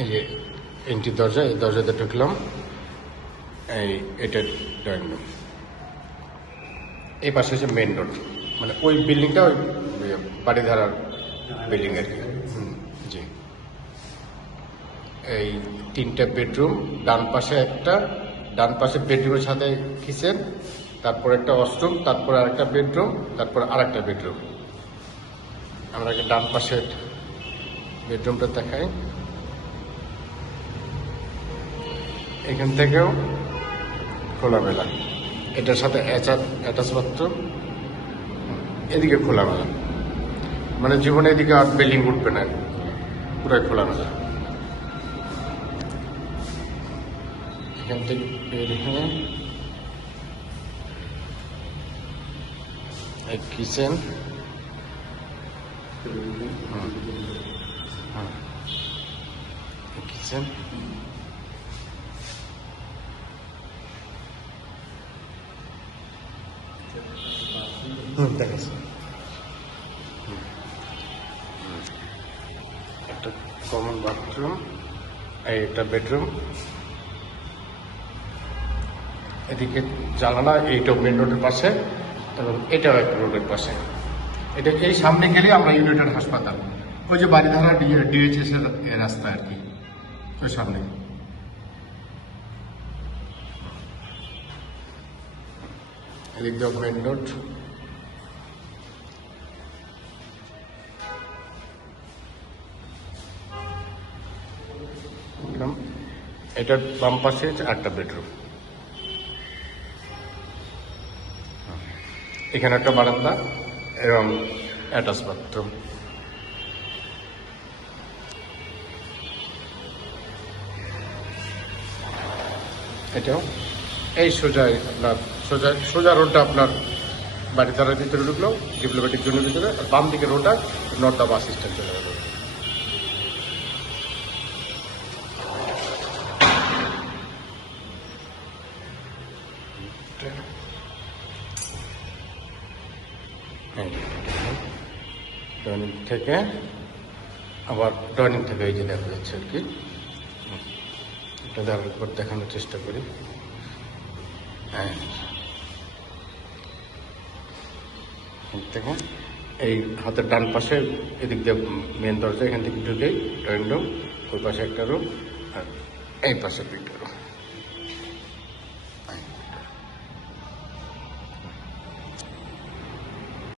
এই যে এন্ট্রি দরজা, এই দরজাতে ঢুকলাম। এটা ড্রয়িং রুম। এই পাশে হচ্ছে মেন রোড, মানে ওই বিল্ডিংটা ওই বাড়িধারার বিল্ডিং আর কি। জি, এই 3টা বেডরুম, ডান পাশে একটা, ডান পাশে বেডরুমের সাথে কিচেন, তারপর একটা ওয়াশরুম, তারপর আরেকটা বেডরুম, তারপর আরেকটা বেডরুম। আমরা ডান পাশের বেডরুমটা দেখাই। এখান থেকেও খোলামেলা, এটার সাথে অ্যাটাচ বাথরুম, এদিকে খোলামেলা, মানে জীবনে এদিকে আর বিল্ডিং উঠবে না, পুরাই খোলামেলা। এখান থেকে বের হয়ে কিচেন, কিচেন, দেখাচ্ছি একটা কমন বাথরুম, একটা বেডরুম, এদিকে জানালা, এইটাও মেন রোডের পাশে এবং এটাও একটা রোডের পাশে। এটা এই সামনে গেলে আমরা ইউনাইটেড হাসপাতাল, ওই যে বাড়িধারা ডিএইচএস এর রাস্তা আর কি, ওই সামনে। এদিক দিয়ে মেন রোড। এটার বাম পাশে একটা বেডরুম, এখানে একটা বারান্দা এবং অ্যাটাচ বাথরুম। এটাও এই সোজা আপনার সোজা রোডটা আপনার বাড়িধারার ভিতরে ঢুকলো, ডিপ্লোম্যাটিক জোনের ভিতরে, আর বাম দিকে রোডটা নর্দা বাস স্ট্যান্ড চলে গেল। ড্রয়িং থেকে আবার ড্রয়িং থেকে এই যে দেখা যাচ্ছে আর কি, এটা দেখানোর চেষ্টা করি। হ্যাঁ, থেকে এই হাতের ডান পাশে এদিক দিয়ে মেন দরজা, এখান থেকে ঢুকেই ড্রয়িং রুম, ওই পাশে একটা রুম, আর এই পাশে একটা রুম।